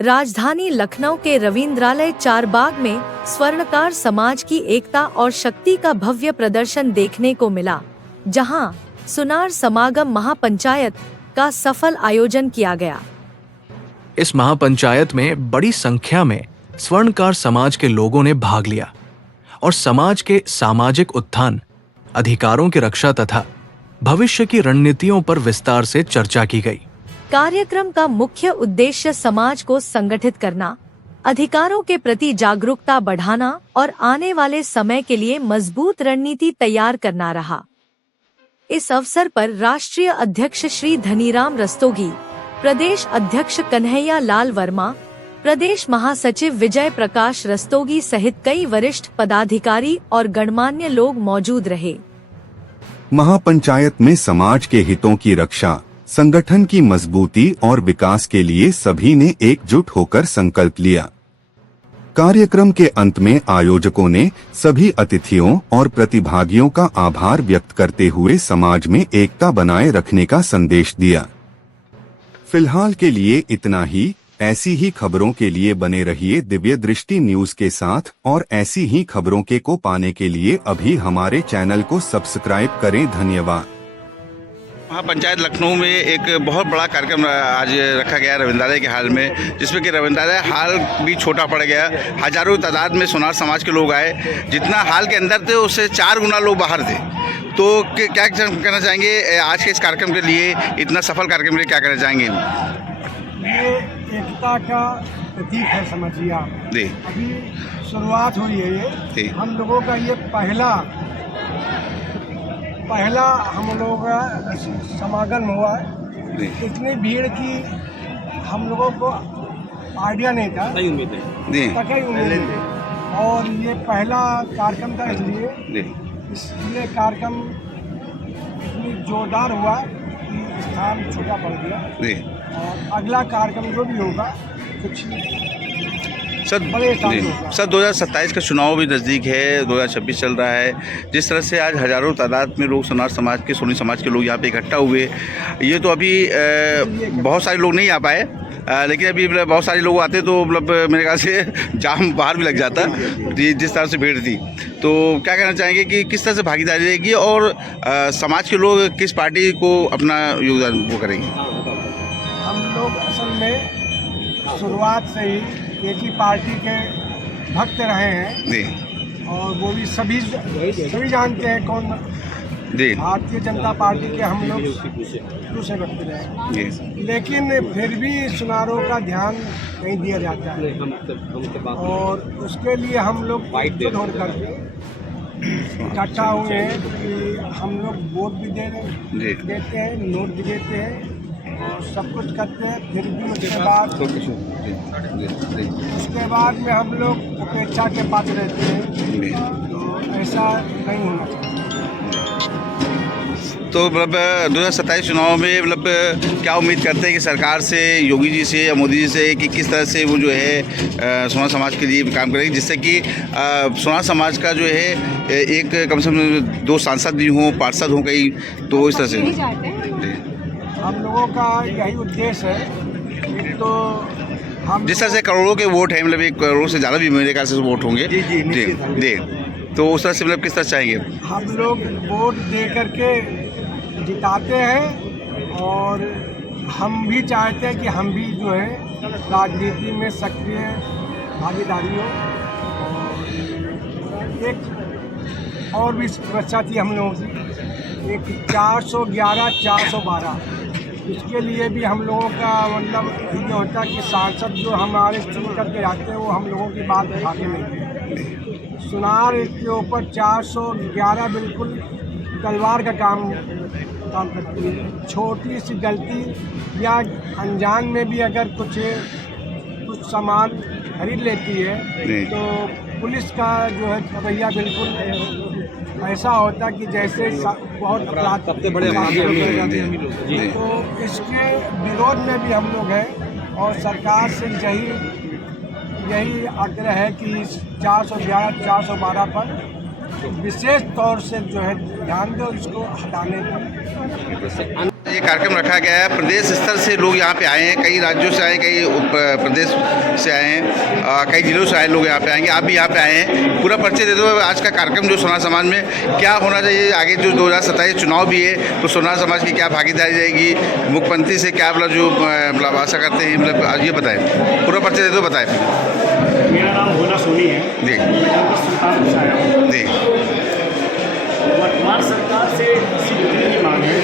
राजधानी लखनऊ के रविंद्रालय चारबाग में स्वर्णकार समाज की एकता और शक्ति का भव्य प्रदर्शन देखने को मिला, जहां सुनार समागम महापंचायत का सफल आयोजन किया गया। इस महापंचायत में बड़ी संख्या में स्वर्णकार समाज के लोगों ने भाग लिया और समाज के सामाजिक उत्थान, अधिकारों की रक्षा तथा भविष्य की रणनीतियों पर विस्तार से चर्चा की गई। कार्यक्रम का मुख्य उद्देश्य समाज को संगठित करना, अधिकारों के प्रति जागरूकता बढ़ाना और आने वाले समय के लिए मजबूत रणनीति तैयार करना रहा। इस अवसर पर राष्ट्रीय अध्यक्ष श्री धनीराम रस्तोगी, प्रदेश अध्यक्ष कन्हैया लाल वर्मा, प्रदेश महासचिव विजय प्रकाश रस्तोगी सहित कई वरिष्ठ पदाधिकारी और गणमान्य लोग मौजूद रहे। महापंचायत में समाज के हितों की रक्षा, संगठन की मजबूती और विकास के लिए सभी ने एकजुट होकर संकल्प लिया। कार्यक्रम के अंत में आयोजकों ने सभी अतिथियों और प्रतिभागियों का आभार व्यक्त करते हुए समाज में एकता बनाए रखने का संदेश दिया। फिलहाल के लिए इतना ही। ऐसी ही खबरों के लिए बने रहिए दिव्य दृष्टि न्यूज के साथ और ऐसी ही खबरों को पाने के लिए अभी हमारे चैनल को सब्सक्राइब करें। धन्यवाद। महापंचायत लखनऊ में एक बहुत बड़ा कार्यक्रम आज रखा गया रविंद्रालय के हाल में, जिसमें कि रविंद्रालय हाल भी छोटा पड़ गया। हजारों तादाद में सोनार समाज के लोग आए। जितना हाल के अंदर थे उससे 4 गुना लोग बाहर थे। तो क्या कहना चाहेंगे आज के इस कार्यक्रम के लिए, इतना सफल कार्यक्रम के लिए क्या कहना चाहेंगे? ये एकता का प्रतीक है, समझिए आप। जी, अभी शुरुआत हुई है। ये हम लोगों का ये पहला हम लोगों का समागम हुआ है। इतनी भीड़ की हम लोगों को आइडिया नहीं था, कई उम्मीद नहीं। और ये पहला कार्यक्रम था, इसलिए कार्यक्रम इतनी जोरदार हुआ कि स्थान छोटा पड़ गया। और अगला कार्यक्रम जो भी होगा कुछ सर 2027 का चुनाव भी नज़दीक है, 2026 चल रहा है। जिस तरह से आज हजारों तादाद में लोग सोनार समाज के, सोनी समाज के लोग यहाँ पे इकट्ठा हुए, ये तो अभी बहुत सारे लोग नहीं आ पाए, लेकिन अभी बहुत सारे लोग आते तो मतलब मेरे ख्याल से जाम बाहर भी लग जाता जिस तरह से भीड़ थी। तो क्या कहना चाहेंगे कि किस तरह से भागीदारी रहेगी और समाज के लोग किस पार्टी को अपना योगदान वो करेंगे? हम लोग असल में शुरुआत से ही एक ही पार्टी के भक्त रहे हैं जी, और वो भी सभी जानते हैं कौन जी, भारतीय जनता पार्टी के हम लोग दूसरे भक्त रहे हैं। लेकिन फिर भी सुनारों का ध्यान नहीं दिया जाता है और उसके लिए हम लोग एकजुट होकर इकट्ठा हुए हैं कि हम लोग वोट भी देते हैं, नोट भी देते हैं और सब कुछ करते हैं। फिर भी उसके बाद में हम लोग उपेक्षा के पात्र रहते हैं, तो ऐसा नहीं होना चाहिए। तो मतलब 2027 चुनाव में मतलब क्या उम्मीद करते हैं कि सरकार से, योगी जी से या मोदी जी से, कि किस तरह से वो जो है सोनार समाज के लिए काम करेगी, जिससे कि सोनार समाज का जो है एक कम से कम 2 सांसद भी हों, पार्षद हों कई, तो इस तरह से हम लोगों का यही उद्देश्य है। तो हम जिस तरह से करोड़ों के वोट हैं, मतलब 1 करोड़ से ज़्यादा भी मेरे ख्याल से वोट होंगे। जी, तो उस तरह से मतलब किस तरह चाहेंगे? हम लोग वोट दे करके जिताते हैं और हम भी चाहते हैं कि हम भी जो है राजनीति में सक्रिय भागीदारी हो। एक और भी समस्या थी हम लोगों की, एक 411, 412, इसके लिए भी हम लोगों का मतलब ये होता है कि सांसद जो हमारे चुन करके आते हैं वो हम लोगों की बात उठाते नहीं। सुनार के ऊपर 411 बिल्कुल तलवार का काम करती है। छोटी सी गलती या अनजान में भी अगर कुछ सामान खरीद लेती है तो पुलिस का जो है रवैया बिल्कुल ऐसा होता है कि जैसे बहुत अपराध सबसे बड़े। तो इसके विरोध में भी हम लोग हैं और सरकार से यही आग्रह है कि 411, 412 पर विशेष तौर से जो है ध्यान दो, इसको हटाने का। ये कार्यक्रम रखा गया है, प्रदेश स्तर से लोग यहाँ पे आए हैं, कई राज्यों से आए, कई प्रदेश से आए हैं, कई जिलों से आए लोग यहाँ पे आएंगे। आप भी यहाँ पे आए हैं, पूरा परिचय दे दो आज का कार्यक्रम जो सोनार समाज में क्या होना चाहिए आगे, जो 2027 चुनाव भी है तो सोनार समाज की क्या भागीदारी रहेगी, मुख्यमंत्री से क्या मतलब जो मतलब आशा करते हैं, मतलब आज ये बताएं, पूरा परिचय दे दो, बताएं। मेरा नाम भोला सोनी है जी जी। वर्तमान सरकार से इतनी की मांग है,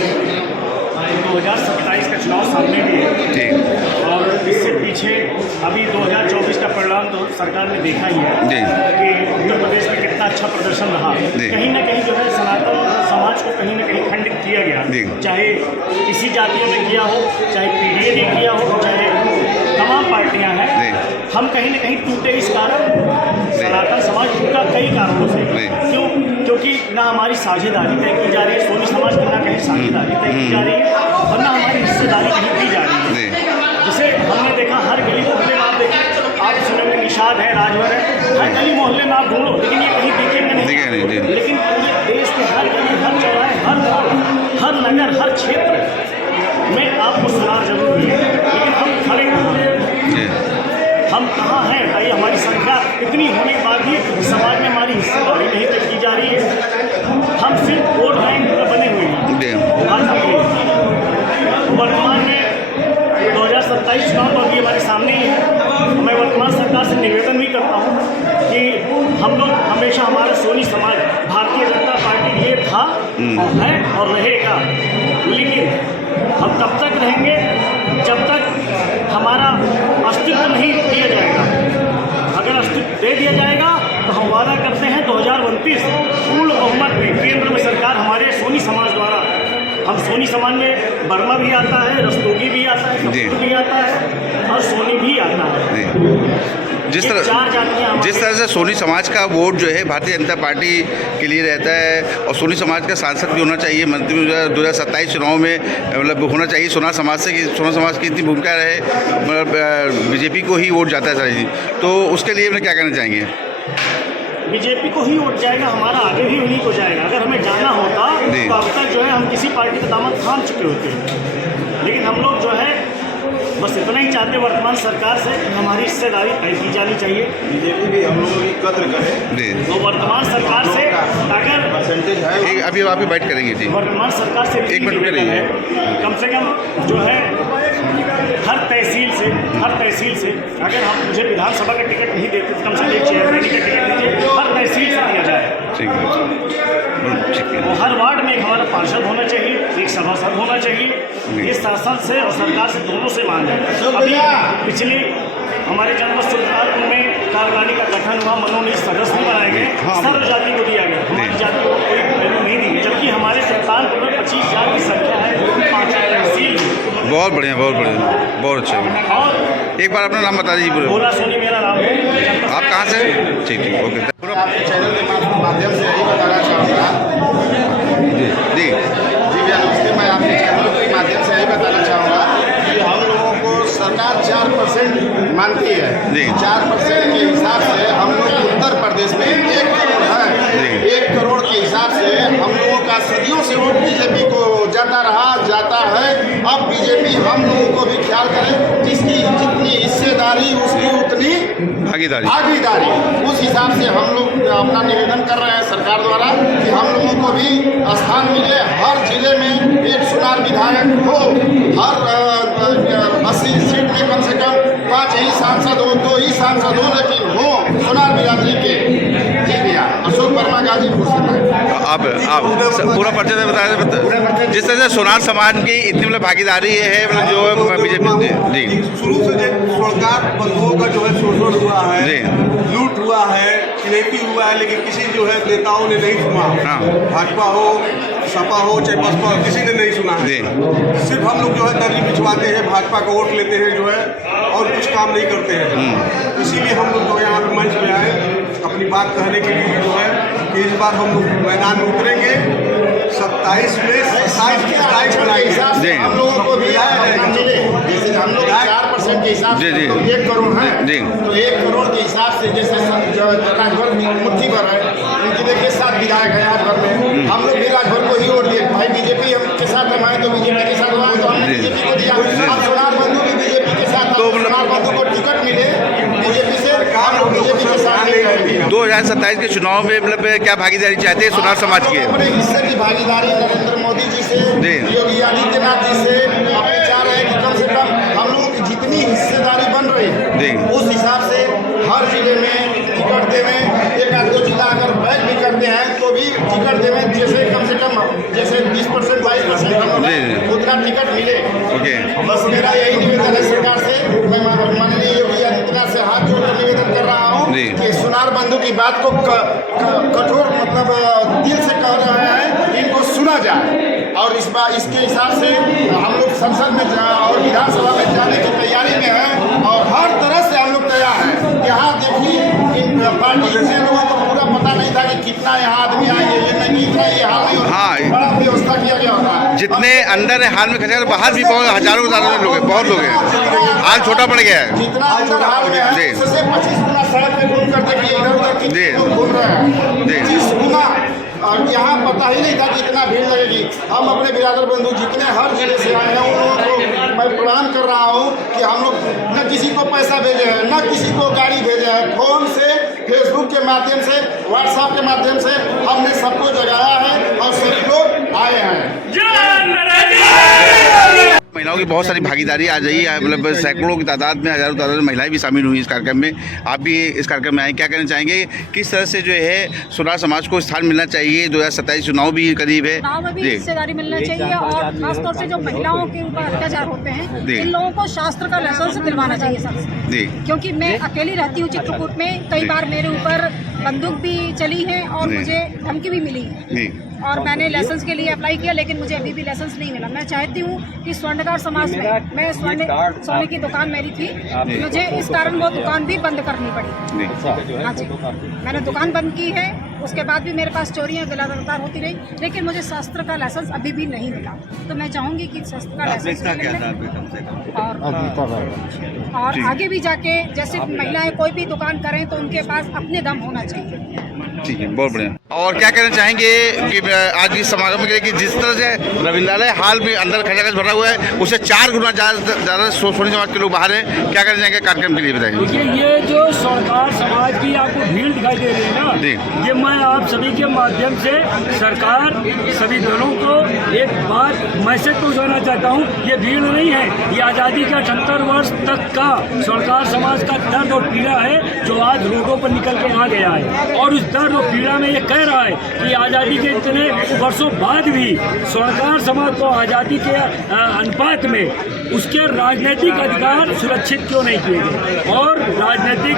2027 का चुनाव सामने भी है जी, और इससे पीछे अभी 2024 का परिणाम तो सरकार ने देखा ही है जी कि उत्तर प्रदेश में कितना अच्छा प्रदर्शन रहा। जी। कहीं ना कहीं जो है सनातन समाज को कहीं ना कहीं खंडित किया जी। गया, चाहे किसी जातियों ने किया हो, चाहे पीडीए ने किया हो, चाहे तमाम पार्टियां हैं, हम कहीं ना कहीं टूटे इस कारण सनातन समाज टूटा कई कारणों से। क्यों? क्योंकि ना हमारी साझेदारी तय की जा रही है, सोनी समाज की ना कहीं साझेदारी तय की जा रही है और ना हमारी हिस्सेदारी कहीं दी जा रही है। जिसे हमने देखा हर गली मोहल्ले में, आप देखें, आप सुनेंगे निषाद है, राजभर है, हर गली मोहल्ले में आप ढूंढो, लेकिन ये कहीं दिखेंगे नहीं। लेकिन पूरे देश के हर गली, हर चौराहे, हर मोड़, हर नगर, हर क्षेत्र में आपको सुनार जरूर मिले, लेकिन हम खड़े कहाँ हैं, हम कहाँ हैं? भाई हमारी संख्या इतनी होने के बाद भी समाज में हमारी हिस्सेदारी नहीं तय की जा रही है। हम सिर्फ वोट बैंक बने हुए हैं। वर्तमान में 2027 चुनाव तो अभी हमारे सामने ही है। मैं वर्तमान सरकार से निवेदन भी करता हूँ कि हम लोग हमेशा, हमारा सोनी समाज भारतीय जनता पार्टी ये था और है और रहेगा, लेकिन हम तब तक रहेंगे जब तक हमारा अस्तित्व नहीं दिया जाएगा। अगर अस्तित्व दे दिया जाएगा तो हम वादा करते हैं 2029 पूर्ण बहुमत में केंद्र में सरकार हमारे सोनी समाज द्वारा। हम सोनी समाज में वर्मा भी आता है, रस्तोगी भी आता है, कपूर भी आता है और सोनी भी आता है। जिस तरह से सोनी समाज का वोट जो है भारतीय जनता पार्टी के लिए रहता है और सोनी समाज का सांसद भी होना चाहिए, मंत्री 2027 चुनाव में मतलब होना चाहिए सोनार समाज से, कि सोनार समाज की इतनी भूमिका रहे, मतलब बीजेपी को ही वोट जाता है सारी, तो उसके लिए क्या कहना चाहेंगे? बीजेपी को ही वोट जाएगा, हमारा आगे भी उन्हीं को जाएगा। अगर हमें जाना होता तो अब तक जो है हम किसी पार्टी का दामन थाम चुके होते, लेकिन हम लोग जो है बस इतना ही चाहते वर्तमान सरकार से कि हमारी हिस्सेदारी तय की जानी चाहिए। बीजेपी भी हम लोगों की कद्र करे, तो वर्तमान सरकार से अगर अभी आप ही बात करेंगे जी, वर्तमान सरकार से एक मिनट रहिए, कम से कम जो है हर तहसील से अगर हम मुझे विधानसभा का टिकट नहीं देते तो कम से कम एक चेयरमैन का टिकट दीजिए, हर तहसील से दिया जाए। ठीक है। और हर वार्ड में एक हमारा पार्षद होना चाहिए, एक सभासद होना चाहिए। ये शासन से और सरकार से दोनों से मांग है। अभी पिछले हमारे जनपद सुल्तानपुर में कार्यकारिणी का गठन हुआ, मनोनीत सदस्य भी बनाए गए, सर्व जाति को दिया गया, हमारी जाति को कोई वैल्यू नहीं दी, जबकि हमारे सुल्तानपुर में 25,000 की संख्या है, 5 तहसील। बहुत बढ़िया, बहुत अच्छा। और एक बार अपना नाम बता दीजिए। भोला सोनी मेरा नाम है। आप कहाँ से? ठीक, ओके। आपके चैनल के माध्यम से यही बताना चाहूँगा जी भैया नमस्ते। मैं आपके चैनल के माध्यम से यही बताना चाहूँगा कि हम लोगों को सरकार 4% मानती है। 4% के हिसाब से हम लोग उत्तर प्रदेश में 1 करोड़ है। 1 करोड़ के हिसाब से हम लोगों का सदियों से वोट बीजेपी को जाता है। अब बीजेपी हम लोगों को भी ख्याल करे, जिसकी जितनी हिस्सेदारी उसकी उतनी भागीदारी। उस हिसाब से हम लोग अपना निवेदन कर रहे हैं सरकार द्वारा कि हम लोगों को भी स्थान मिले, हर जिले में एक सोनार विधायक हो, हर 80 सीट में कम से कम 5 ही सांसद हो, 2 ही सांसद हो, लेकिन हो सोनार बिरादरी के। जी भैया, अशोक वर्मा गाजीपुर से। आप पूरा परिचय बताया, जिस तरह से सोनार समाज की इतनी मतलब भागीदारी है, मतलब जो बीजेपी जी शुरू से जो सरकार बंधुओं का जो है शोषण हुआ है, लूट हुआ है, चुनौती हुआ है, लेकिन किसी जो है नेताओं ने नहीं सुना। भाजपा हो, सपा हो, चाहे बसपा हो, किसी ने नहीं सुना है। सिर्फ हम लोग जो है दर्जी बिछवाते हैं, भाजपा का वोट लेते हैं जो है, और कुछ काम नहीं करते हैं। इसीलिए हम लोग जो यहाँ पे मंच में आए अपनी बात कहने के लिए जो है कि इस बार हम लोग मैदान में उतरेंगे। 27 में 27 बनाएंगे। हम लोगों को भी जैसे हम लोग 4% के हिसाब से 1 करोड़ है, तो 1 करोड़ के हिसाब से जैसे राजभर मुट्ठी भर है, उनकी देखिए 7 विधायक है राजभर में, हम लोग भी राजभर को ही वोट दिए। भाई बीजेपी हम साथ हम आए तो बीजेपी के साथ आए तो हमने बीजेपी को दिया। अब सोनार बंधु भी बीजेपी के साथ, तो सोनार बंधु को टिकट मिले बीजेपी से, हम बीजेपी के साथ नहीं रहेंगे। 2027 के चुनाव में मतलब क्या भागीदारी चाहते हैं सोनार समाज की? अपने हिस्से की भागीदारी नरेंद्र मोदी जी से, योगी आदित्यनाथ जी से आप चाह रहे हैं कि कम से कम हम लोगों की जितनी हिस्सेदारी बन रही है उस हिसाब से हर जिले में टिकट देवें। एक आध दो जिला अगर बैक भी करते हैं तो भी टिकट देवें, जैसे कम से कम जैसे 20% 22% उतना टिकट मिले। बस मेरा यही निवेदन है सरकार से। मैं माननीय योगी आदित्यनाथ से हाथ जोड़कर निवेदन कर रहा हूँ कि सोनार बंधु की बात को कठोर मतलब दिल से कह रहे हैं, इनको सुना जाए और इस बार इसके हिसाब से हम लोग संसद में और विधानसभा में जाने की तैयारी में हैं और हर तरह से हम लोग तैयार हैं। यहाँ देखिए इन पार्टी से लोगों को पूरा पता नहीं था कि कितना यहाँ आदमी आएंगे, ये नहीं इतना ये हाल नहीं होता। हाँ, बड़ा व्यवस्था किया गया होता है। जितने अंदर है हाल में खचार, बाहर भी बहुत हजारों लोग हैं, बहुत लोग हैं, हाल छोटा पड़ गया है। जितना अंदर हाल में है उससे 25 गुना सड़क पे घूम कर देखिए, इधर उधर घूम रहे हैं 25 गुना। और यहाँ पता ही नहीं था कि इतना भीड़ लगेगी। हम अपने बिरादर बंधु जितने हर जिले से आए हैं उन लोगों को मैं प्रणाम कर रहा हूँ कि हम लोग न किसी को पैसा भेजे हैं, न किसी को गाड़ी भेजे हैं, फोन से, फेसबुक के माध्यम से, व्हाट्सएप के माध्यम से हमने सबको जगाया है और सभी लोग आए हैं। महिलाओं की बहुत सारी भागीदारी आ रही है, मतलब सैकड़ों की तादाद में, हजारों तादाद में महिलाएं भी शामिल हुई इस कार्यक्रम में। आप भी इस कार्यक्रम में आए, क्या कहना चाहेंगे? किस तरह से जो है सोनार समाज को स्थान मिलना चाहिए? 2027 चुनाव भी करीब है, चुनाव में भी हिस्सेदारी मिलना चाहिए और खासतौर से जो महिलाओं के ऊपर अत्याचार होते हैं इन लोगों को शास्त्र का लाइसेंस दिलवाना चाहिए सबसे। क्योंकि मैं अकेली रहती हूँ चित्रकूट में, कई बार मेरे ऊपर बंदूक भी चली है और मुझे धमकी भी मिली है और मैंने लाइसेंस के लिए अप्लाई किया लेकिन मुझे अभी भी लाइसेंस नहीं मिला। मैं चाहती हूँ कि स्वर्णकार समाज में, मैं सोने की दुकान मेरी थी, मुझे इस कारण वो दुकान भी बंद करनी पड़ी। हाँ जी, मैंने दुकान बंद की है, उसके बाद भी मेरे पास चोरियाँ लगातार होती रही, लेकिन मुझे शास्त्र का लाइसेंस अभी भी नहीं मिला। तो मैं चाहूँगी कि शास्त्र का लाइसेंस और आगे भी जाके जैसे महिलाएं कोई भी दुकान करें तो उनके पास अपने दम होना चाहिए। ठीक है, बहुत बढ़िया। और क्या कहना चाहेंगे कि आज इस समागम के कि जिस तरह से रविंद्रालय हाल में अंदर खचाखच भरा हुआ है उससे 4 गुना ज़्यादा सोनी समाज के लोग बाहर हैं, क्या कहना चाहेंगे कार्यक्रम के लिए बताइए? देखिए, ये जो सरकार समाज की आपको भीड़ दिखाई दे रही है ना, ये मैं आप सभी के माध्यम से सरकार सभी दलों को एक बात मैसेज पहुँचाना चाहता हूँ। ये भीड़ नहीं है, ये आज़ादी का 78 वर्ष तक का सरकार समाज का दर्द और पीड़ा है जो आज रोडों पर निकल के आ गया है और उस दर्द और पीड़ा में ये कह रहा है कि आज़ादी के इतने वर्षों बाद भी सरकार समाज को आज़ादी के अनुपात में उसके राजनीतिक अधिकार सुरक्षित क्यों नहीं किए गए और राजनीतिक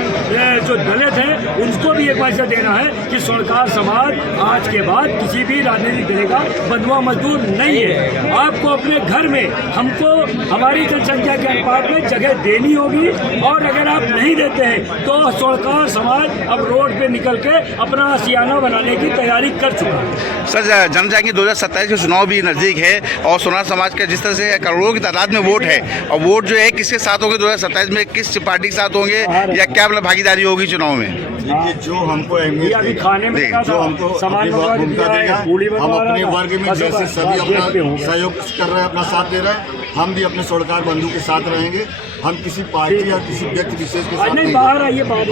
जो दलित है उनको भी एक मैसेज देना है कि सरकार समाज आज के बाद किसी भी राजनीतिक दल का बंधुआ मजदूर नहीं है। आपको अपने घर में हमको हमारी जनसंख्या के अनुपात में जगह देनी होगी और अगर आप नहीं देते हैं तो सरकार समाज अब रोड पे निकल के अपना आशियाना बनाने की तैयारी कर चुका है। सर, जान जाएंगे 2027 के चुनाव भी नज़दीक है और सोनार समाज का जिस तरह से करोड़ों की तादाद में वोट है और वोट जो है किसके साथ होंगे 2027 में, किस पार्टी के साथ होंगे या क्या मतलब भागीदारी होगी चुनाव में? जो हमको जो हमको हम अपने वर्ग में जैसे सभी अपना सहयोग कर रहे हैं, अपना साथ दे रहे हैं, हम भी अपने सरकार बंधु के साथ रहेंगे। हम किसी पार्टी या किसी व्यक्ति विशेष के साथ नहीं,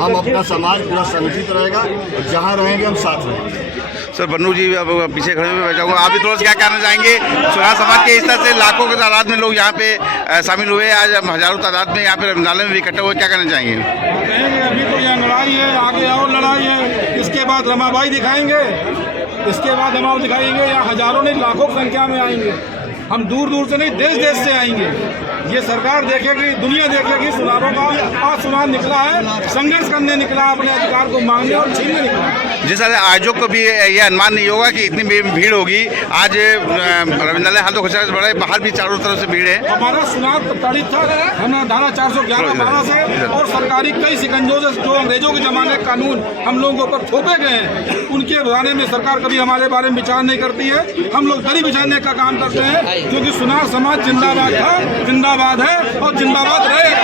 हम अपना समाज पूरा संगठित रहेगा और जहाँ रहेंगे हम साथ रहेंगे। सर, बन्नू जी अब पीछे खड़े हुए बैठा हुआ, आप भी थोड़ा सा क्या कहना चाहेंगे? सोनार समाज के इस तरह से लाखों की तादाद में लोग यहाँ पे शामिल हुए, आज हजारों तादाद में यहाँ पे रविंद्रालय में भी इकट्ठा हुए, क्या कहना चाहेंगे? अभी तो यहाँ लड़ाई है, आगे और लड़ाई है, इसके बाद रमाबाई दिखाएंगे, इसके बाद हम दिखाएंगे, यहाँ हजारों नहीं लाखों की संख्या में आएंगे। हम दूर दूर से नहीं, देश देश से आएंगे। ये सरकार देखेगी, दुनिया देखेगी सुनारों का आज सुनार निकला है, संघर्ष करने निकला, अपने अधिकार को मांगने और छीनने निकला। जिस तरह आयोजक को भी ये अनुमान नहीं होगा कि इतनी भीड़ होगी। आज रविंद्रालय हाल तो खचाखच भरा है, बाहर भी चारों तरफ से भीड़ है। हमारा चुनाव प्रताड़ित था, हमने धारा 411 से और सरकारी कई शिकंजों से जो अंग्रेजों के जमाने कानून हम लोगों के ऊपर थोपे गए हैं, उनके बारे में सरकार कभी हमारे बारे में विचार नहीं करती है। हम लोग दरी बिछाने का काम करते हैं, क्योंकि सुनार समाज जिंदाबाद था, जिंदाबाद है और जिंदाबाद रहेगा।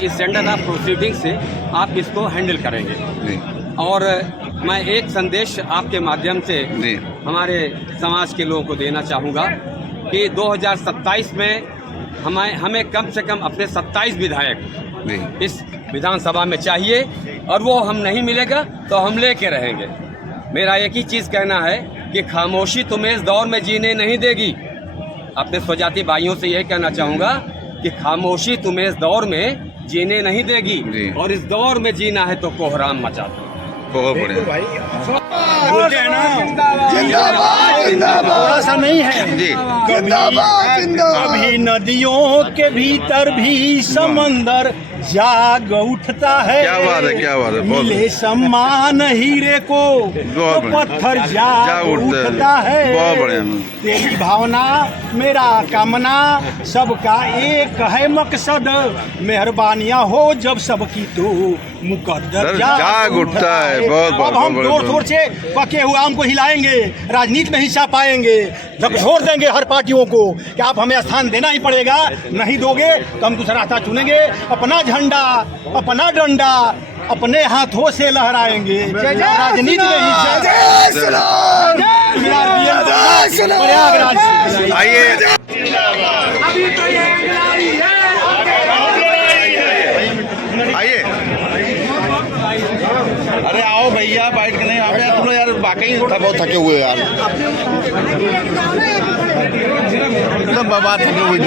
इस स्टैंडर्ड ऑफ प्रोसीडिंग से आप इसको हैंडल करेंगे और मैं एक संदेश आपके माध्यम से हमारे समाज के लोगों को देना चाहूँगा कि 2027 में हमें कम से कम अपने 27 विधायक इस विधानसभा में चाहिए, और वो हम नहीं मिलेगा तो हम लेके रहेंगे। मेरा एक ही चीज़ कहना है कि खामोशी तुम्हें इस दौर में जीने नहीं देगी। अपने स्वजाति भाइयों से यही कहना चाहूँगा कि खामोशी तुम्हें इस दौर में जीने नहीं देगी, और इस दौर में जीना है तो कोहराम मचा दो। बहुत बढ़िया। थोड़ा सा नहीं है जी। कभी नदियों के भीतर भी समंदर जाग उठता है। क्या बात है, क्या बात है। मिले सम्मान हीरे को तो पत्थर जाग उठता है। बहुत बढ़िया। तेरी भावना मेरा कामना सबका एक है मकसद, मेहरबानियां हो जब सबकी तो मुकद्दर जाग उठता है। बहुत अब हम जोर शोर से पके हुए आम को हिलाएंगे, राजनीति में हिस्सा पाएंगे, झकझोर देंगे हर पार्टियों को कि आप हमें स्थान देना ही पड़ेगा, नहीं दोगे तो हम दूसरा रास्ता चुनेंगे। अपना झंडा अपना डंडा अपने हाथों से लहराएंगे, राजनीति में प्रयागराज। आइए आइए, अरे आओ भैया, बैठ के नहीं आप यार, तुम लोग यार वाकई बहुत थके हुए यार, सब बात थके हुए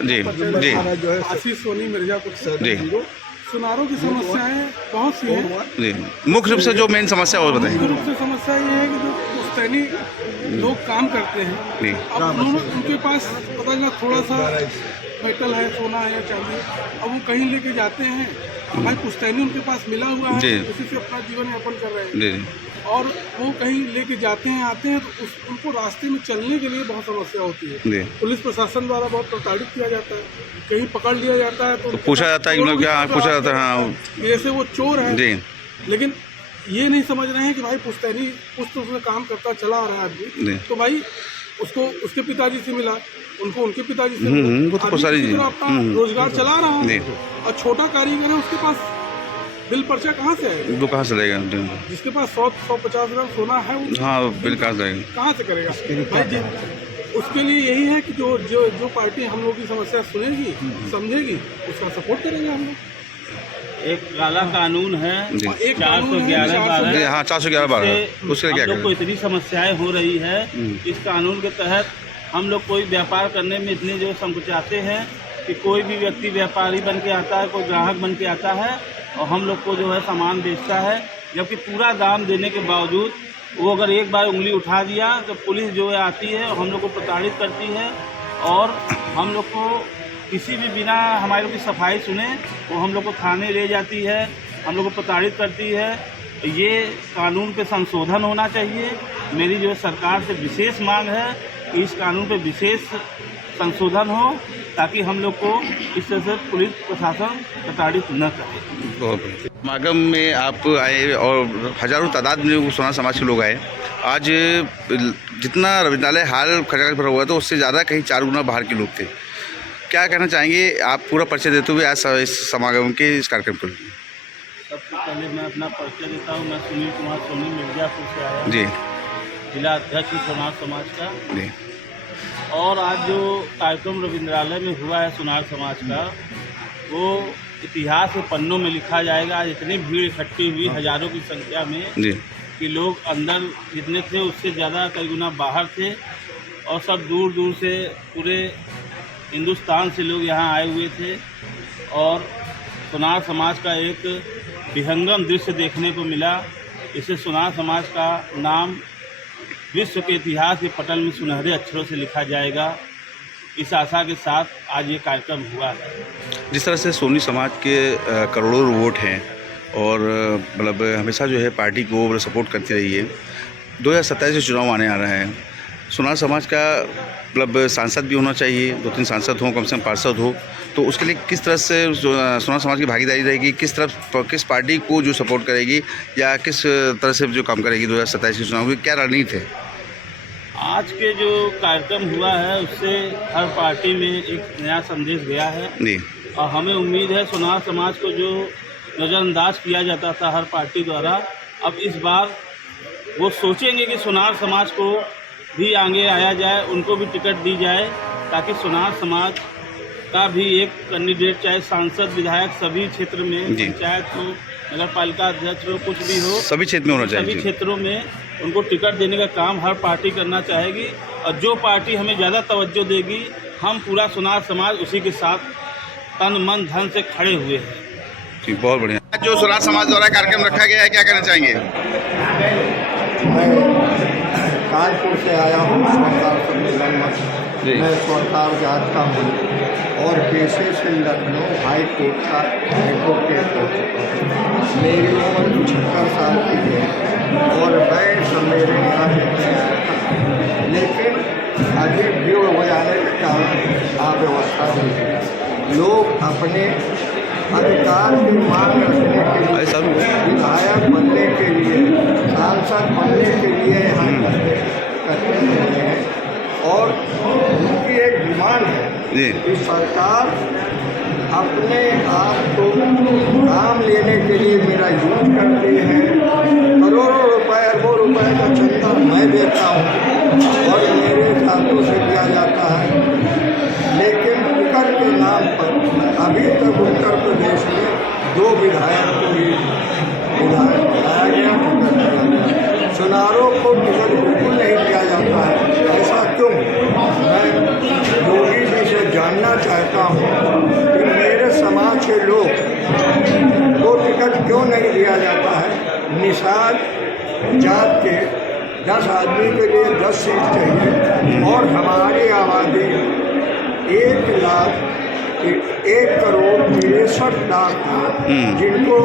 जी जी। आशीष सोनी मिर्जापुर से जी। सुनारों की समस्याएं बहुत सी हैं जी। मुख्य रूप से जो मेन समस्या और बताएं। मुख्य रूप से समस्या ये है कि जो पुश्तैनी लोग काम करते हैं, जी। अब उनके पास पता चला थोड़ा सा मेटल है, सोना है या चांदी, अब वो कहीं लेके जाते हैं, भाई पुश्तैनी उनके पास मिला हुआ है, उसी से अपना जीवन यापन कर रहे हैं जी। और वो कहीं लेके जाते हैं आते हैं तो उनको रास्ते में चलने के लिए बहुत समस्या होती है। पुलिस प्रशासन द्वारा बहुत प्रताड़ित किया जाता है, कहीं पकड़ लिया जाता है तो पूछा जाता है कि क्या पूछा जाता है, हाँ जैसे वो चोर है जी। लेकिन ये नहीं समझ रहे हैं कि भाई पुश्तैनी कुछ तो उसमें काम करता चला आ रहा है आदमी, तो भाई उसको उसके पिताजी से मिला, उनको उनके पिताजी से मिला, वो तो सारी चीज़ अपना रोजगार चला रहा है। और छोटा कारीगर है, उसके पास बिल पर्चा कहाँ से है, वो कहाँ से लेगा, जिसके पास 100-150 ग्राम सोना है वो हाँ बिल कहाँ से लेगा, कहाँ से करेगा भाई। उसके लिए यही है कि जो पार्टी हम लोग की समस्या सुनेगी समझेगी उसका सपोर्ट करेंगे हम लोग। एक काला कानून है 411 हाँ 411 उसके क्या लोग को इतनी समस्याएं हो रही है, इस कानून के तहत हम लोग कोई व्यापार करने में इतने जो संकुचाते हैं कि कोई भी व्यक्ति व्यापारी बन के आता है, कोई ग्राहक बन के आता है और हम लोग को जो है सामान बेचता है, जबकि पूरा दाम देने के बावजूद वो अगर एक बार उंगली उठा दिया तो पुलिस जो है आती है और हम लोग को प्रताड़ित करती है, और हम लोग को किसी भी बिना हमारे लोग की सफाई सुने वो हम लोग को थाने ले जाती है, हम लोग को प्रताड़ित करती है। ये कानून पे संशोधन होना चाहिए। मेरी जो सरकार से विशेष मांग है कि इस कानून पे विशेष संशोधन हो ताकि हम लोग को इस तरह से पुलिस प्रशासन प्रताड़ित न करे। समागम में आप आए और हजारों तादाद में सोना समाज के लोग आए। आज जितना रविंद्रालय हाल खचाखच भरा हुआ था उससे ज़्यादा कहीं 4 गुना बाहर के लोग थे। क्या कहना चाहेंगे आप पूरा परिचय देते हुए आज इस समागम के इस कार्यक्रम को? सबसे पहले मैं अपना परिचय देता हूँ। मैं सुनील कुमार सोनी मिर्जापुर से आया जी, जिला अध्यक्ष सोनार समाज का जी। और आज जो कार्यक्रम रविंद्रालय में हुआ है सोनार समाज का, वो इतिहास के पन्नों में लिखा जाएगा। आज इतनी भीड़ इकट्ठी हुई हजारों की संख्या में जी। कि लोग अंदर जितने थे उससे ज़्यादा कई गुना बाहर थे, और सब दूर दूर से पूरे हिंदुस्तान से लोग यहाँ आए हुए थे। और सोनार समाज का एक विहंगम दृश्य देखने को मिला। इससे सोनार समाज का नाम विश्व के इतिहास के पटल में सुनहरे अक्षरों से लिखा जाएगा। इस आशा के साथ आज ये कार्यक्रम हुआ है। जिस तरह से सोनी समाज के करोड़ों वोट हैं और मतलब हमेशा जो है पार्टी को सपोर्ट करती रही है, 2027 से चुनाव आने आ रहा है। सोनार समाज का मतलब सांसद भी होना चाहिए, 2-3 सांसद हों, कम से कम पार्षद हो, तो उसके लिए किस तरह से सोनार समाज की भागीदारी रहेगी, किस पार्टी को जो सपोर्ट करेगी या किस तरह से जो काम करेगी 2027 के चुनाव की क्या रणनीति है? आज के जो कार्यक्रम हुआ है उससे हर पार्टी में एक नया संदेश गया है जी। और हमें उम्मीद है सोनार समाज को जो नज़रअंदाज किया जाता था हर पार्टी द्वारा। अब इस बार वो सोचेंगे कि सोनार समाज को भी आगे आया जाए, उनको भी टिकट दी जाए, ताकि सोनार समाज का भी एक कैंडिडेट, चाहे सांसद विधायक सभी क्षेत्र में, पंचायत हो, नगर पालिका अध्यक्ष हो, कुछ भी हो, सभी क्षेत्र में होना चाहिए। सभी क्षेत्रों में उनको टिकट देने का काम हर पार्टी करना चाहेगी, और जो पार्टी हमें ज़्यादा तवज्जो देगी, हम पूरा सोनार समाज उसी के साथ तन मन धन से खड़े हुए हैं। ठीक, बहुत बढ़िया। जो सोनार समाज द्वारा कार्यक्रम रखा गया है, क्या कहना चाहेंगे? मैं कानपुर से आया हूँ स्वर्णकार सम्मेलन में। मैं स्वर्णकार जात का हूँ और पेशे से लखनऊ हाई कोर्ट का एडवोकेट हो चुका हूँ। मेरी उम्र 75 साल की है और मैं मेरे यहाँ देखने आया था, लेकिन अभी भीड़ हो जाने के कारण अव्यवस्था हुई है। लोग अपने अधिकार की मांग रखने के लिए, विधायक बनने के लिए, सांसद बनने के लिए यहाँ करते रहे हैं, और उनकी एक डिमांड है कि सरकार अपने आप को काम लेने के लिए मेरा यूज करती है। करोड़ों रुपए, अरबों रुपए का चंदा मैं देता हूँ और मेरे हाथों से दिया जाता है, लेकिन टिकट के नाम पर अभी तक उत्तर प्रदेश में 2 विधायक को ही विधायक बनाया गया। सुनारों को टिकट बिल्कुल नहीं दिया जाता है, ऐसा क्यों? मैं योगी जी से जानना चाहता हूँ कि मेरे समाज के लोग को टिकट क्यों नहीं दिया जाता है। निषाद जात के 10 आदमी के लिए 10 सीट चाहिए और हमारी आबादी 1,63,00,000 जिनको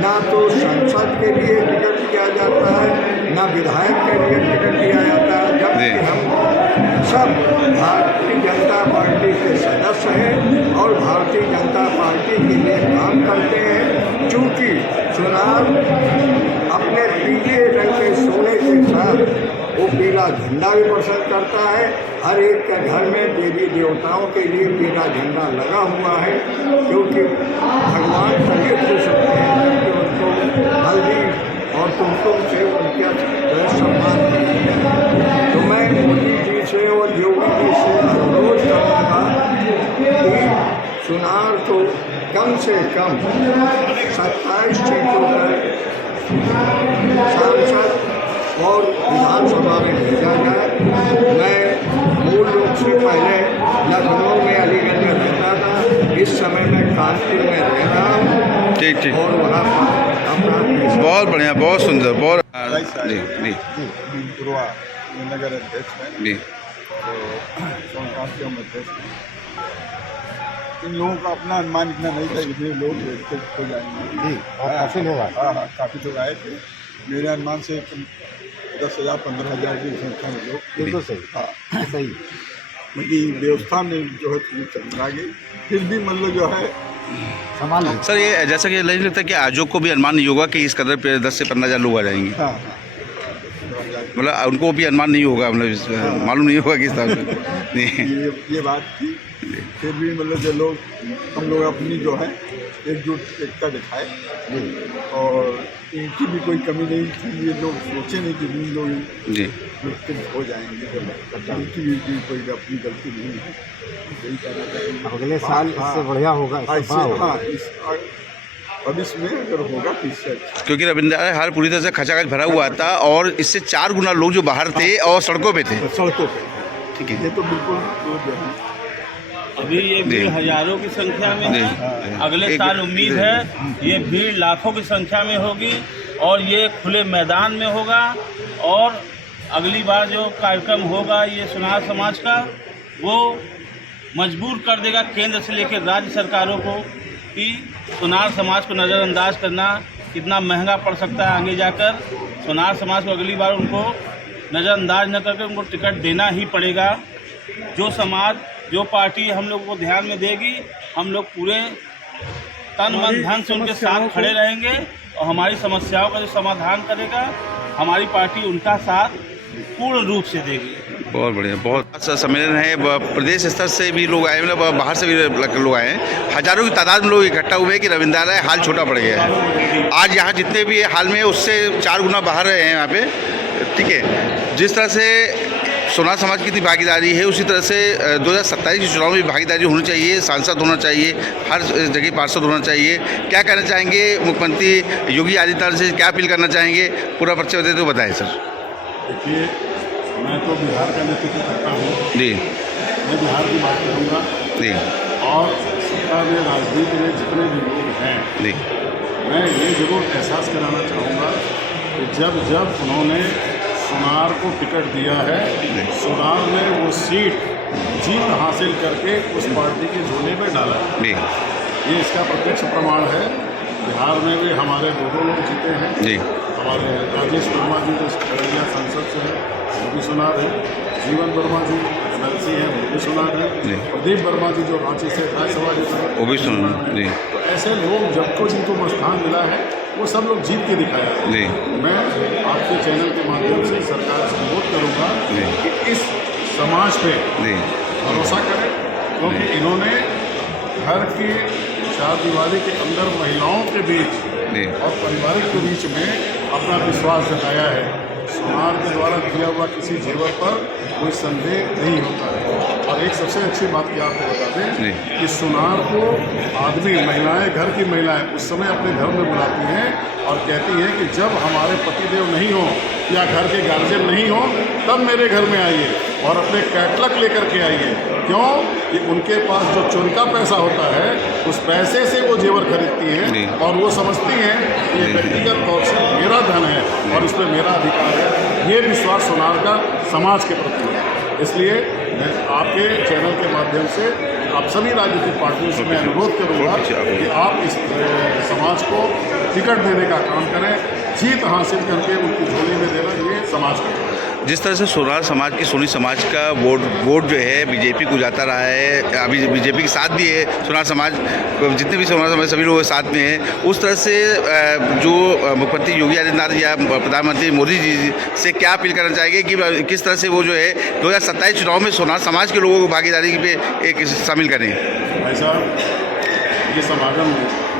ना तो संसद के लिए टिकट दिया जाता है, ना विधायक के लिए टिकट दिया जाता है, जबकि हम सब भारतीय जनता पार्टी के सदस्य हैं और भारतीय जनता पार्टी के लिए काम करते हैं। चूँकि चुनाव अपने पीले रंग के सोने के साथ वो पीला झंडा भी पसंद करता है। हर एक के घर में देवी देवताओं के लिए पीला झंडा लगा हुआ है, क्योंकि भगवान तभी खुश होते हैं जबकि उनको हल्दी और कुमकुम से उनके सम्मान किया। तो मैं मोदी जी से और योगी जी से अनुरोध करूँगा कि चुनाव को कम से कम 27 सीटों पर सांसद और विधानसभा में भेजा जाए। मैं मूल रूप से पहले लखनऊ में, अलीगढ़ में रहता था, इस समय मैं कानपुर में रह रहा हूँ। ठीक। और वहाँ पर अपना बहुत बढ़िया, बहुत सुंदर, बहुत नगर अध्यक्ष हैं जी, तो सोनकाम के हम अध्यक्ष हैं। इन लोगों का अपना अनुमान इतना नहीं था, इतने लोग हो जाएंगे। काफ़ी लोग आए। हाँ, काफ़ी लोग आए थे। मेरे अनुमान से 10,000 15,000 की संख्या में लोग। बिल्कुल सही। हाँ सही। क्योंकि व्यवस्था में जो है चल रही, फिर भी मतलब जो है समान। सर ये जैसा कि नहीं लगता कि आजो को भी अनुमान नहीं होगा कि इस कदर पे 10 से 15,000 लोग आ जाएंगे। हाँ, मतलब उनको भी अनुमान नहीं होगा, मतलब मालूम नहीं होगा किस तरह से। ये बात थी। फिर भी मतलब जो लोग, हम लोग अपनी जो है एकजुट एकता दिखाए और इनकी भी कोई कमी नहीं थी। ये लोग सोचे नहीं कि इन लोग जी हो जाएंगे, इनकी भी कोई अपनी गलती नहीं है। यही कहना चाहिए अगले साल इससे बढ़िया होगा। हाँ, भविष्य में अगर होगा तो इससे अच्छा। क्योंकि रविंद्र हाल पूरी तरह से खचाखच भरा हुआ था और इससे 4 गुना लोग जो बाहर थे और सड़कों पे थे। सड़कों पे, ठीक है। ये तो बिल्कुल जो है अभी ये भीड़ हजारों की संख्या में है। अगले साल उम्मीद है ये भीड़ लाखों की संख्या में होगी और ये खुले मैदान में होगा। और अगली बार जो कार्यक्रम होगा ये सोनार समाज का, वो मजबूर कर देगा केंद्र से लेकर राज्य सरकारों को कि सोनार समाज को नज़रअंदाज करना कितना महंगा पड़ सकता है आगे जाकर। सोनार समाज को अगली बार उनको नज़रअंदाज न करके उनको टिकट देना ही पड़ेगा। जो समाज, जो पार्टी हम लोग को ध्यान में देगी, हम लोग पूरे तन मन धन से उनके साथ खड़े रहेंगे और हमारी समस्याओं का जो समाधान करेगा, हमारी पार्टी उनका साथ पूर्ण रूप से देगी। बहुत बढ़िया, बहुत अच्छा सम्मेलन है। प्रदेश स्तर से भी लोग आए, मतलब बाहर से भी लोग आए हैं। हजारों की तादाद में लोग इकट्ठा हुए कि रविंद्रालय हाल छोटा पड़ गया है। आज यहाँ जितने भी हाल में उससे 4 गुना बाहर रहे हैं यहाँ पे, ठीक है। जिस तरह से सोनार समाज की भागीदारी है, उसी तरह से 2027 के चुनाव में भागीदारी होनी चाहिए। सांसद होना चाहिए, हर जगह पार्षद होना चाहिए। क्या कहना चाहेंगे मुख्यमंत्री योगी आदित्यनाथ से, क्या अपील करना चाहेंगे? पूरा परिचय बताते तो बताएं सर। देखिए, मैं तो बिहार का नेतृत्व करता हूँ जी, मैं बिहार की बात करूँगा जी, और सत्ता में राजनीति में जितने भी लोग हैं जी, मैं ये जरूर एहसास कराना चाहूँगा कि जब जब उन्होंने सोनार को टिकट दिया है, सोनार ने वो सीट जीत हासिल करके उस पार्टी के झोले में डाला है। ये इसका प्रत्यक्ष प्रमाण है। बिहार में भी हमारे 2 लोग जीते हैं जी। हमारे राजेश वर्मा जी जो खगड़िया संसद से हैं वो भी सुनार है, जीवन वर्मा जी एमएलसी हैं वो भी सुनार है, प्रदीप वर्मा जी जो रांची से राज्यसभा जी वो भी सुनार जी। तो ऐसे लोग जब जिनको स्थान मिला है वो सब लोग जीत के दिखाया है। जी। मैं आपके चैनल के माध्यम से सरकार से अनुरोध करूँगा कि इस समाज पे भरोसा करें, क्योंकि इन्होंने घर की चारदीवारी के अंदर महिलाओं के बीच और पारिवारिक के बीच में अपना विश्वास जताया है। सोनार के द्वारा दिया हुआ किसी जेवर पर कोई संदेह नहीं होता है। और एक सबसे अच्छी बात क्या आपको बता दें कि सोनार को आदमी, महिलाएं, घर की महिलाएं उस समय अपने घर में बुलाती हैं और कहती हैं कि जब हमारे पतिदेव नहीं हो या घर के गार्जियन नहीं हो तब मेरे घर में आइए और अपने कैटलग लेकर के आइए। क्यों? कि उनके पास जो चोरी का पैसा होता है उस पैसे से वो जेवर खरीदती हैं और वो समझती हैं कि ये व्यक्तिगत तौर से मेरा धन है और इस पर मेरा अधिकार है। ये विश्वास सोनार का समाज के प्रति है। इसलिए मैं आपके चैनल के माध्यम से आप सभी राजनीतिक पार्टियों से मैं अनुरोध करूँगा कि आप इस समाज को टिकट देने का काम करें, जीत हासिल करके उनकी झोली में देना ये समाज का। जिस तरह से सोनार समाज की, सोनी समाज का वोट जो है बीजेपी को जाता रहा है, अभी बीजेपी के साथ भी है सोनार समाज, जितने भी सोनार समाज सभी लोग साथ में हैं। उस तरह से जो मुख्यमंत्री योगी आदित्यनाथ या प्रधानमंत्री मोदी जी से क्या अपील करना चाहेंगे कि किस तरह से वो जो है 2027 चुनाव में सोनार समाज के लोगों को भागीदारी पे एक शामिल करें? भाई साहब, ये समागम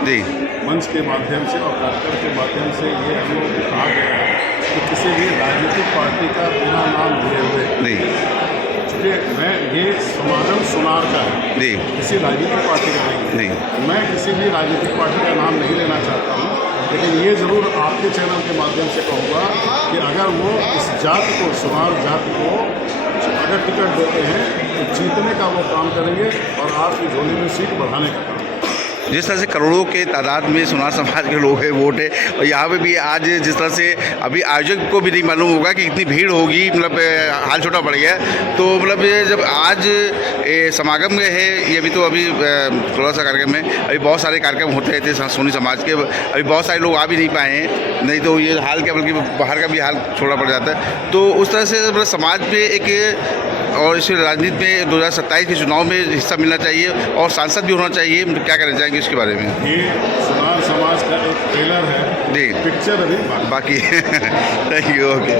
जी मंच के माध्यम से और कार्यक्रम के माध्यम से ये हम लोगों को कहा गया है कि किसी भी राजनीतिक पार्टी का बिना नाम लिए हुए नहीं, चूँकि मैं ये समागम सोनार का है जी, किसी राजनीतिक पार्टी का नहीं। मैं किसी भी राजनीतिक पार्टी का नाम नहीं लेना चाहता हूँ, लेकिन ये ज़रूर आपके चैनल के माध्यम से कहूँगा कि अगर वो इस जाति को, सोनार जाति को अगर टिकट देते हैं तो जीतने का वो काम करेंगे और आपकी झोली में सीट बढ़ाने का काम। जिस तरह से करोड़ों के तादाद में सोनार समाज के लोग हैं, वोट है, और यहाँ पे भी आज जिस तरह से अभी आयोजक को भी नहीं मालूम होगा कि इतनी भीड़ होगी, मतलब हाल छोटा पड़ गया। तो मतलब ये जब आज समागम में है, ये भी तो अभी थोड़ा सा कार्यक्रम है, अभी बहुत सारे कार्यक्रम होते रहते हैं सोनी समाज के, अभी बहुत सारे लोग आ भी नहीं पाए हैं, नहीं तो ये हाल क्या बल्कि बाहर का भी हाल छोड़ा पड़ जाता है। तो उस तरह से मतलब समाज पे एक, और इस राजनीति में 2027 के चुनाव में हिस्सा मिलना चाहिए और सांसद भी होना चाहिए। क्या कहना चाहेंगे इसके बारे में? ये सोनार समाज का एक ट्रेलर है जी, पिक्चर अभी बाकी है। Thank you. ओके।